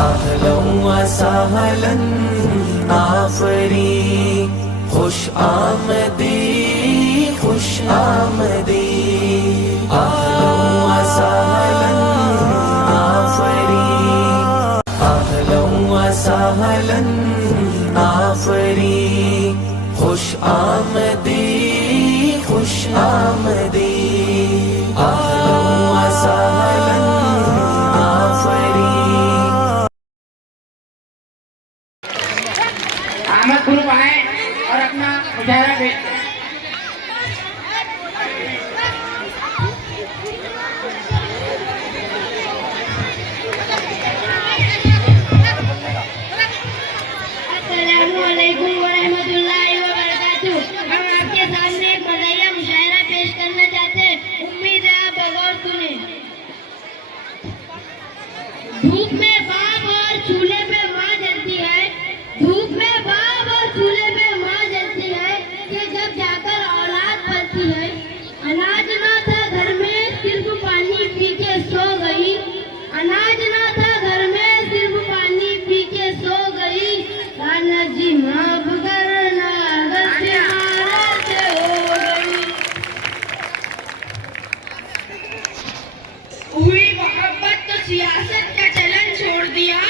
अहलन व सहलन आफरी, खुश आमदी खुश आमदी। अहलन व सहलन आफरी, अहलन व सहलन आफरी, खुश आमदी खुश आमदी। अहलन व सहलन आफरी। अहमद ग्रुप आए और अपना मुजाहरा पेश करें। अस्सलामुअलैकुम वरहमतुल्लाहि वबरकातुहू। हम आपके सामने एक मज़ाहिया मुशायरा पेश करना चाहते हैं। उम्मीद है आप गौर सुने। धूप में बाप और चूल्हे पे माँ जलती है, धूप में बाप और चूल्हे पे माँ जलती है कि जब जाकर औलाद पलती है। अनाज ना था घर में सिर्फ पानी पी के सो गई, अनाज ना था घर में सिर्फ पानी पी के सो गई। लाला जी माफ करना गलती हमारे से हो गई। हुई मोहब्बत तो सियासत का चलन छोड़ दिया,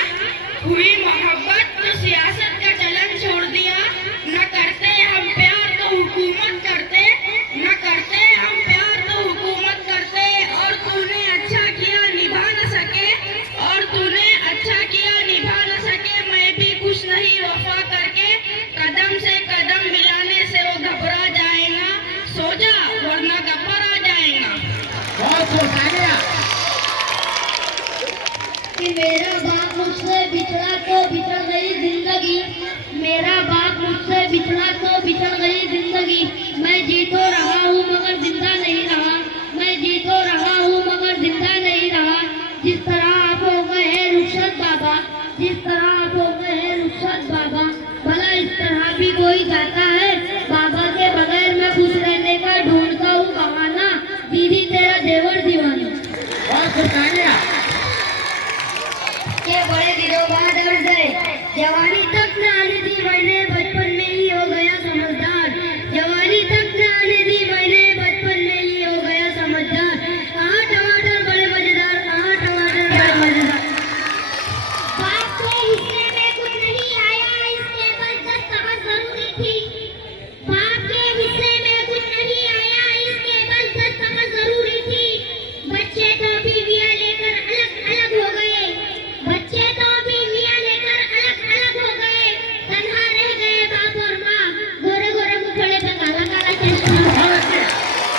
हुई मोहब्बत तो सियासत का चलन छोड़ दिया। न करते हम प्यार तो हुकूमत करते, न करते हम प्यार तो हुकूमत करते। और तूने अच्छा किया निभा न सके, और तूने अच्छा किया निभा न सके। मैं भी खुश नहीं वफा करके, कदम से कदम मिलाने से वो घबरा जाएगा। सो जा वरना गब्बर आ जाएगा। बहुत खूब, आ गया। कि मेरा बाप मुझसे बिछड़ा तो बिछड़ गई जिंदगी, मेरा बाप मुझसे बिछड़ा तो बिछड़ गई जिंदगी। मैं जी तो रहा हूँ मगर जिंदा नहीं रहा, मैं जी तो रहा हूँ मगर जिंदा नहीं रहा। जिस तरह आप हो गए हैं रुखसत बाबा, जिस तरह आप हो गए हैं रुखसत बाबा। भला इस तरह भी कोई जाता है बाबा के बगैर? मैं खुश रहने का ढूंढता हूँ बहाना, दीदी तेरा देवर दीवाना। बहुत खूब, आ गया। के बड़े दिनों बाद अर्ज है, जवानी तक न आने दी मैंने बचपन में ही हो गया समझदार। जवानी तक न आने दी मैंने बचपन में ही हो गया समझदार। कहाँ टमाटर बड़े मजेदार, कहाँ टमाटर बड़े मजेदार। बाप के हिस्से में कुछ नहीं आया, इसके बस 10 सबक जरूरी थी। बाप के हिस्से में कुछ नहीं आया, इसके बस 10 सबक जरूरी थी। बच्चे तो बीवियां लेकर अलग अलग हो गए, बच्चे तो बीवियां लेकर अलग अलग हो गए। तन्हा रह गए बाप और माँ, गोरे गोरे मुखड़े पे काला काला चश्मा।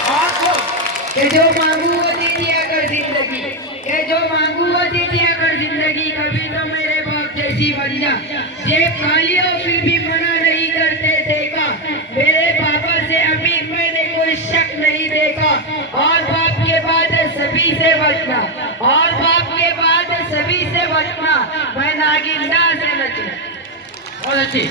बहुत खूब। ये जो मांगू वो दे दिया कर जिंदगी, ये जो मांगू वो दे दिया कर जिंदगी। कभी तो मेरे बाप जैसी बन जा, जेब खाली हो फिर भी मना नहीं करते देखा। मेरे पापा से अमीर मैंने कोई शक नहीं देखा। और बाप के बाद सभी से बचना, और बाप के बाद सभी से बचना। मैं नागिंदा से बचना। बहुत अच्छी।